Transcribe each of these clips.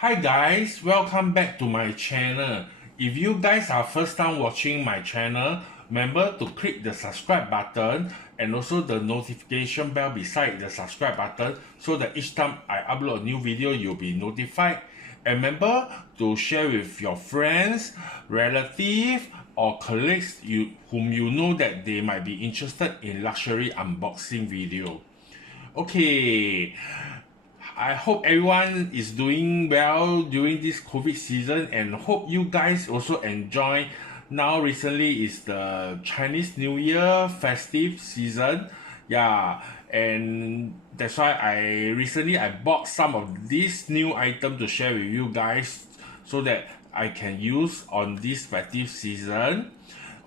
Hi guys, welcome back to my channel. If you guys are first time watching my channel, remember to click the subscribe button and also the notification bell beside the subscribe button so that each time I upload a new video, you'll be notified. And remember to share with your friends, relatives, or colleagues whom you know that they might be interested in luxury unboxing video. Okay, I hope everyone is doing well during this COVID season and hope you guys also enjoy. Now recently is the Chinese New Year festive season. Yeah, and that's why I bought some of these new items to share with you guys so that I can use on this festive season.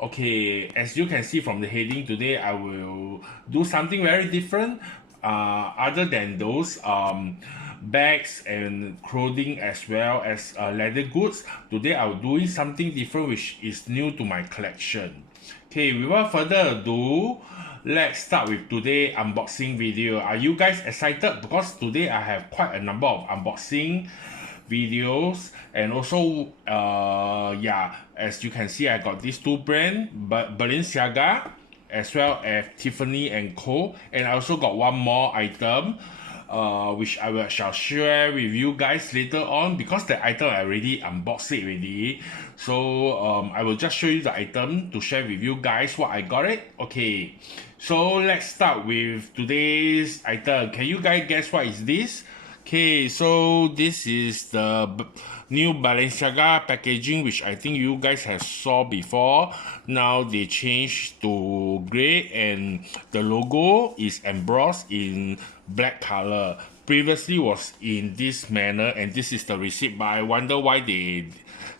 Okay, as you can see from the heading today, I will do something very different other than those bags and clothing as well as leather goods. Today I'll doing something different which is new to my collection. Okay, without further ado, let's start with today unboxing video. Are you guys excited? Because today I have quite a number of unboxing videos and also yeah, as you can see I got these two brands, but Balenciaga as well as Tiffany Co, and I also got one more item which shall share with you guys later on because the item I already unboxed it already. So I will just show you the item to share with you guys what I got it. Okay, so let's start with today's item. Can you guys guess what is this? Okay, so this is the new Balenciaga packaging, which I think you guys have saw before. Now they changed to gray and the logo is embossed in black color. Previously was in this manner, and this is the receipt, but I wonder why they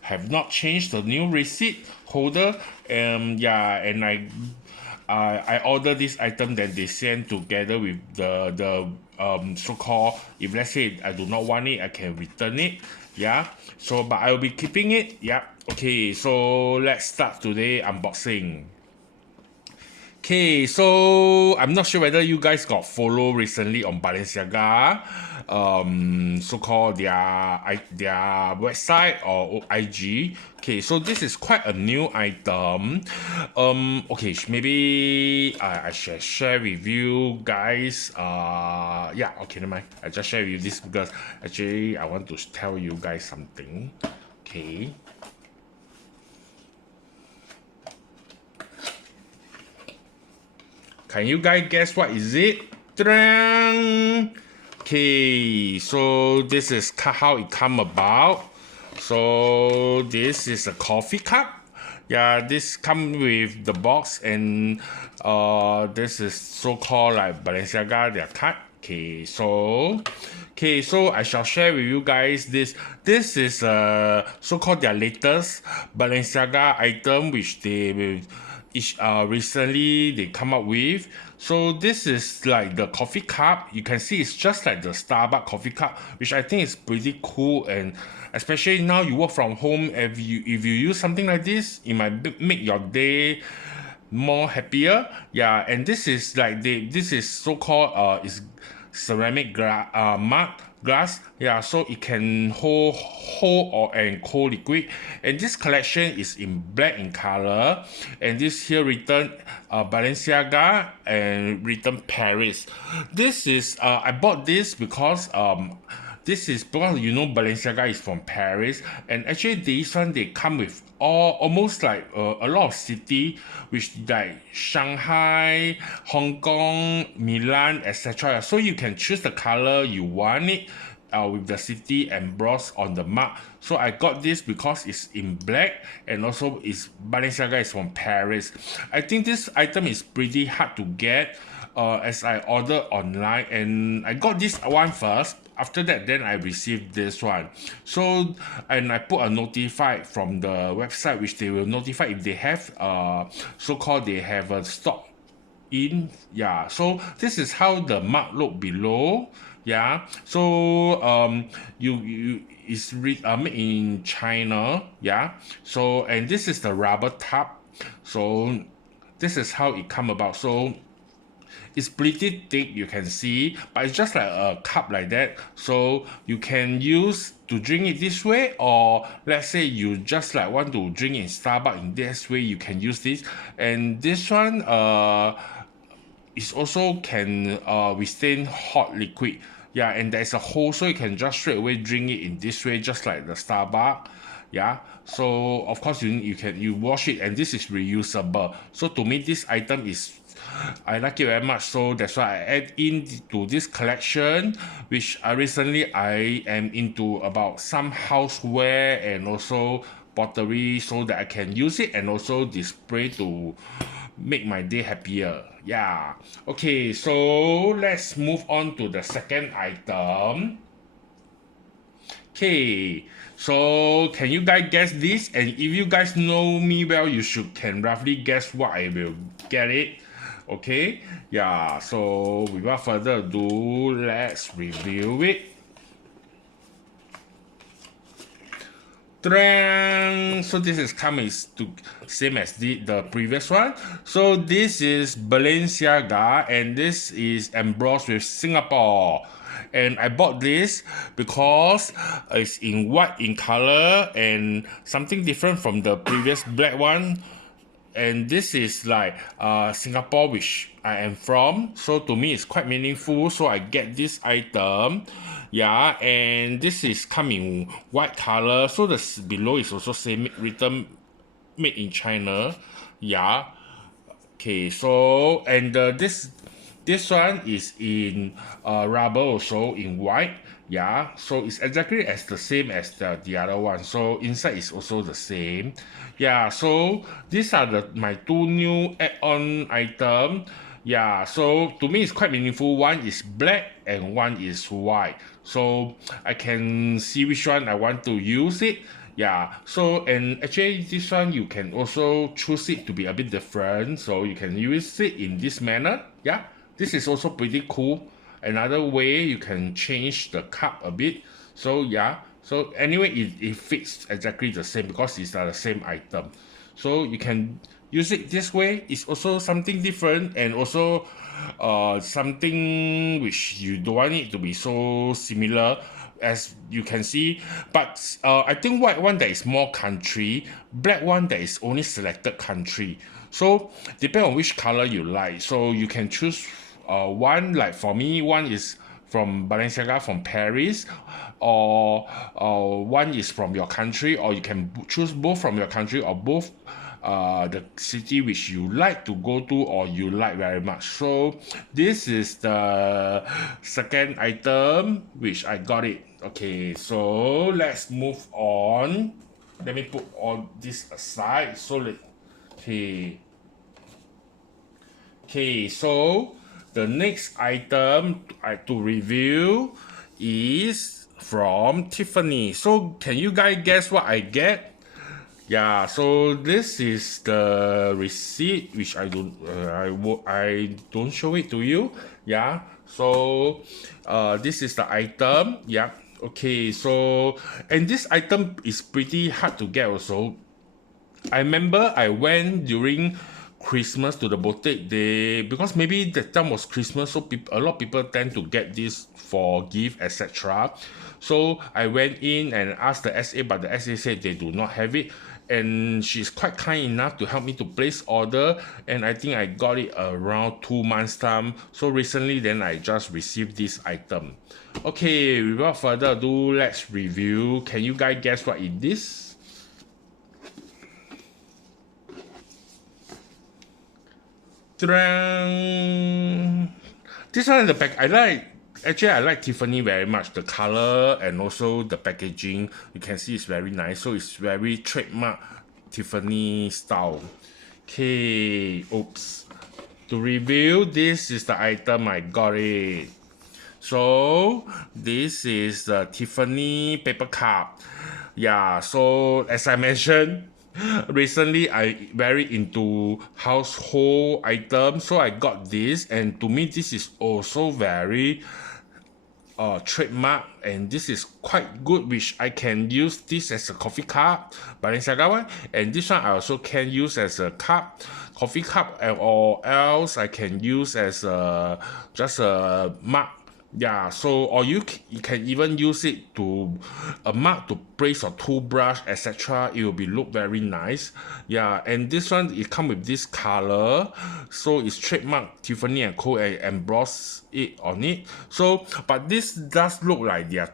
have not changed the new receipt holder. Yeah, and I order this item that they send together with the so-called, if let's say I do not want it, I can return it. Yeah, so but I will be keeping it. Yeah, okay, so let's start today unboxing. Okay, so I'm not sure whether you guys got follow recently on Balenciaga, so-called their website or IG. Okay, so this is quite a new item. Okay, maybe I should share with you guys. Yeah, okay, never mind. I just share with you this because actually I want to tell you guys something. Okay. Can you guys guess what is it? Ta-da! Okay, so this is how it come about. So this is a coffee cup. Yeah, this come with the box and this is so-called like Balenciaga their cut. Okay, so I shall share with you guys this. This is so-called their latest Balenciaga item which they will recently they come up with. So this is like the coffee cup. You can see it's just like the Starbucks coffee cup, which I think is pretty cool, and especially now you work from home, if you use something like this, it might make your day more happier. Yeah, and this is like this is so-called is ceramic mud glass. Yeah, so it can hold or and cold liquid, and this collection is in black in color, and this here written Balenciaga and written Paris. This is I bought this because this is because you know Balenciaga is from Paris, and actually this one they come with almost like a lot of city, which like Shanghai, Hong Kong, Milan, etc. So you can choose the color you want it. With the city embossed on the mug. So I got this because it's in black and also it's Balenciaga is from Paris. I think this item is pretty hard to get as I ordered online, and I got this one first. After that, then I received this one. So, and I put a notify from the website, which they will notify if they have so-called they have a stock in. Yeah, so this is how the mark look below. Yeah, so you is made in China. Yeah, so and this is the rubber tub. So this is how it come about. So It's pretty thick, you can see, but it's just like a cup like that. So you can use to drink it this way, or let's say you just like want to drink in Starbucks in this way, you can use this. And this one is also can withstand hot liquid. Yeah, and there's a hole, so you can just straight away drink it in this way, just like the Starbucks. Yeah, so of course you wash it, and this is reusable. So to me, this item is, I like it very much, so that's why I add in to this collection, which I am into about some houseware and also pottery, so that I can use it and also display to make my day happier. Yeah. Okay, so let's move on to the second item. Okay, so can you guys guess this? And if you guys know me well, you should can roughly guess what I will get it. Okay, yeah, so without further ado, let's review it. So this is coming to same as the previous one. So this is Balenciaga, and this is embossed with Singapore. And I bought this because it's in white in color and something different from the previous black one. And this is like Singapore, which I am from, so to me it's quite meaningful, so I get this item. Yeah, and this is coming white color, so the below is also same written made in China. Yeah, okay, so and this one is in rubber, also in white. Yeah, so it's exactly as the same as the other one, so inside is also the same. Yeah, so these are my two new add-on item. Yeah, so to me it's quite meaningful. One is black and one is white, so I can see which one I want to use it. Yeah, so and actually this one you can also choose it to be a bit different, so you can use it in this manner. Yeah, this is also pretty cool. Another way you can change the cup a bit. So yeah, so anyway it fits exactly the same because it's the same item. So you can use it this way. It's also something different, and also something which you don't want it to be so similar as you can see. But I think white one there is more country, black one there is only selected country. So depend on which color you like, so you can choose one. Like for me, one is from Balenciaga from Paris, or one is from your country, or you can choose both from your country or both the city which you like to go to or you like very much. So this is the second item which I got it. Okay, so let's move on. Let me put all this aside. Okay, so the next item to review is from Tiffany. So can you guys guess what I get? Yeah, so this is the receipt which I don't show it to you. Yeah, so this is the item. Yeah, okay, so and this item is pretty hard to get also. I remember I went during Christmas to the boutique. Because maybe that time was Christmas, so a lot of people tend to get this for gift, etc. So I went in and asked the SA, but the SA said they do not have it. And she's quite kind enough to help me to place order, and I think I got it around 2 months time. So recently then I just received this item. Okay, without further ado, let's review. Can you guys guess what it is? This one, the back, I like Tiffany very much. The color and also the packaging, you can see it's very nice. So it's very trademark Tiffany style. Okay, oops. To review, this is the item I got it. So this is the Tiffany paper cup. Yeah, so as I mentioned, recently I very into household items, so I got this, and to me this is also very trademark, and this is quite good, which I can use this as a coffee cup, Balenciaga one, and this one I also can use as a cup, coffee cup, or else I can use as a just a mug. Yeah, so or you can even use it to a mug to place your toothbrush, etc. It will be look very nice. Yeah, and this one it come with this color, so it's trademark Tiffany and Co and emboss it on it. So, but this does look like their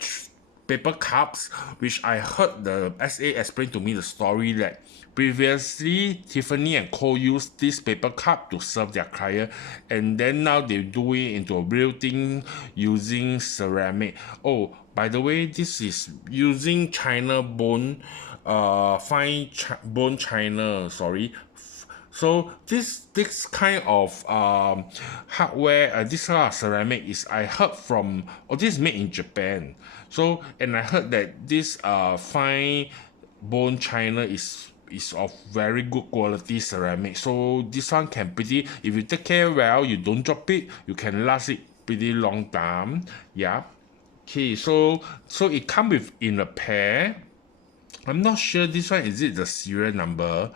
paper cups, which I heard the SA explain to me the story that previously Tiffany and Co used this paper cup to serve their client, and then now they do it into a real thing using ceramic. Oh, by the way, this is using China bone, bone China, sorry. So this kind of hardware, this kind of ceramic is I heard from, this is made in Japan. So, and I heard that this fine bone china is of very good quality ceramic. So this one can pretty, if you take care well, you don't drop it, you can last it pretty long time. Yeah. Okay, so it come with in a pair. I'm not sure this one is it the serial number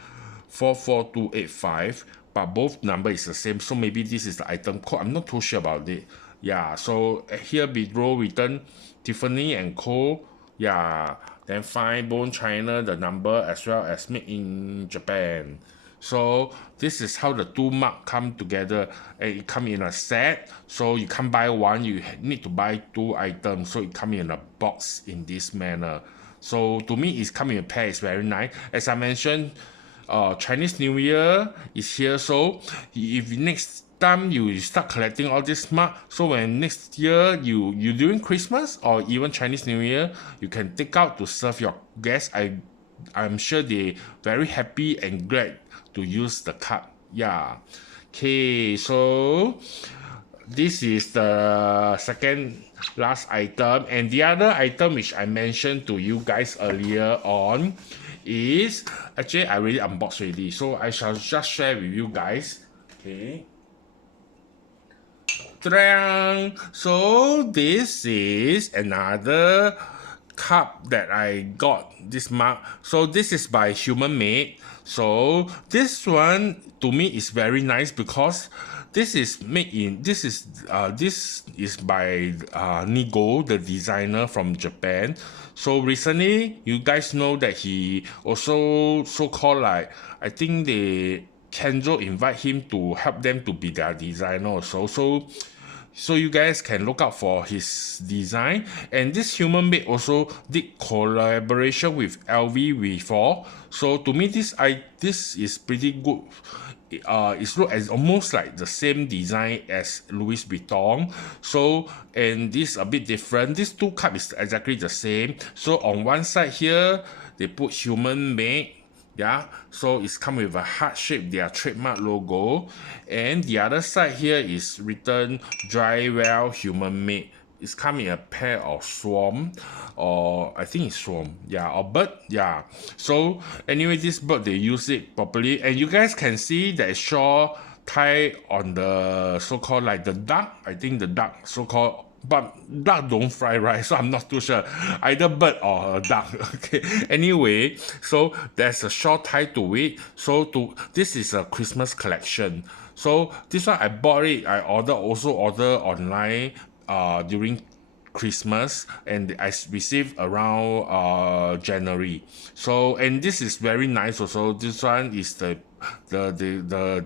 44285, but both number is the same, so maybe this is the item code. I'm not too sure about it. Yeah, so here below written Tiffany and Co. Yeah, then fine bone China, the number as well as made in Japan. So this is how the two mark come together, and it come in a set. So you can't buy one, you need to buy two items. So it come in a box in this manner. So to me, it's coming in a pair. It's very nice. As I mentioned, Chinese New Year is here. So if next time you start collecting all this mark, so when next year you during Christmas or even Chinese New Year, you can take out to serve your guests. I'm sure they very happy and glad to use the card. Yeah. Okay, so this is the second last item, and the other item which I mentioned to you guys earlier on is actually I already unboxed already, so I shall just share with you guys. Okay. So this is another cup that I got this mug. So this is by Human Made. So this one to me is very nice because this is made in this is by Nigo, the designer from Japan. So recently you guys know that he also so-called like, I think they Kenzo invite him to help them to be their designer also. So you guys can look out for his design. And this Human Made also did collaboration with LV before. So to me, this is pretty good. It's look as almost like the same design as Louis Vuitton. So, and this a bit different. These two cups is exactly the same. So on one side here, they put Human Made. Yeah, so it's come with a heart shape, their trademark logo, and the other side here is written dry well Human Made. It's come in a pair of swarm, or I think it's swarm, yeah, or bird, yeah. So anyway, this bird they use it properly, and you guys can see that shawl tie on the so-called like the duck. I think the duck so-called. But duck don't fly, right? So I'm not too sure. Either bird or a duck. Okay. Anyway, so there's a short tie to it. So this is a Christmas collection. So this one I bought it. I also order online during Christmas, and I received around January. So, and this is very nice also. This one is the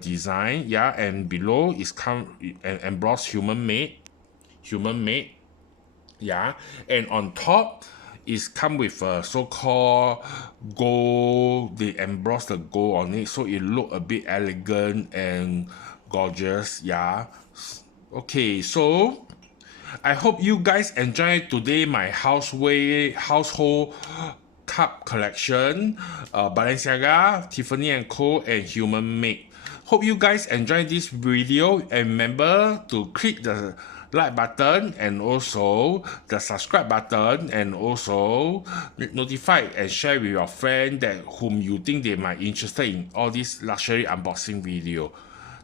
design, yeah, and below is come and embossed Human Made, yeah, and on top is come with a so-called gold. They emboss the gold on it, so it look a bit elegant and gorgeous. Yeah. Okay, so I hope you guys enjoyed today my household cup collection, Balenciaga, Tiffany Co, and Human Made. Hope you guys enjoyed this video, and remember to click the like button and also the subscribe button, and also notify and share with your friend that whom you think they might interested in all this luxury unboxing video.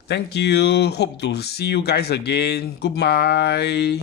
Thank you. Hope to see you guys again. Goodbye.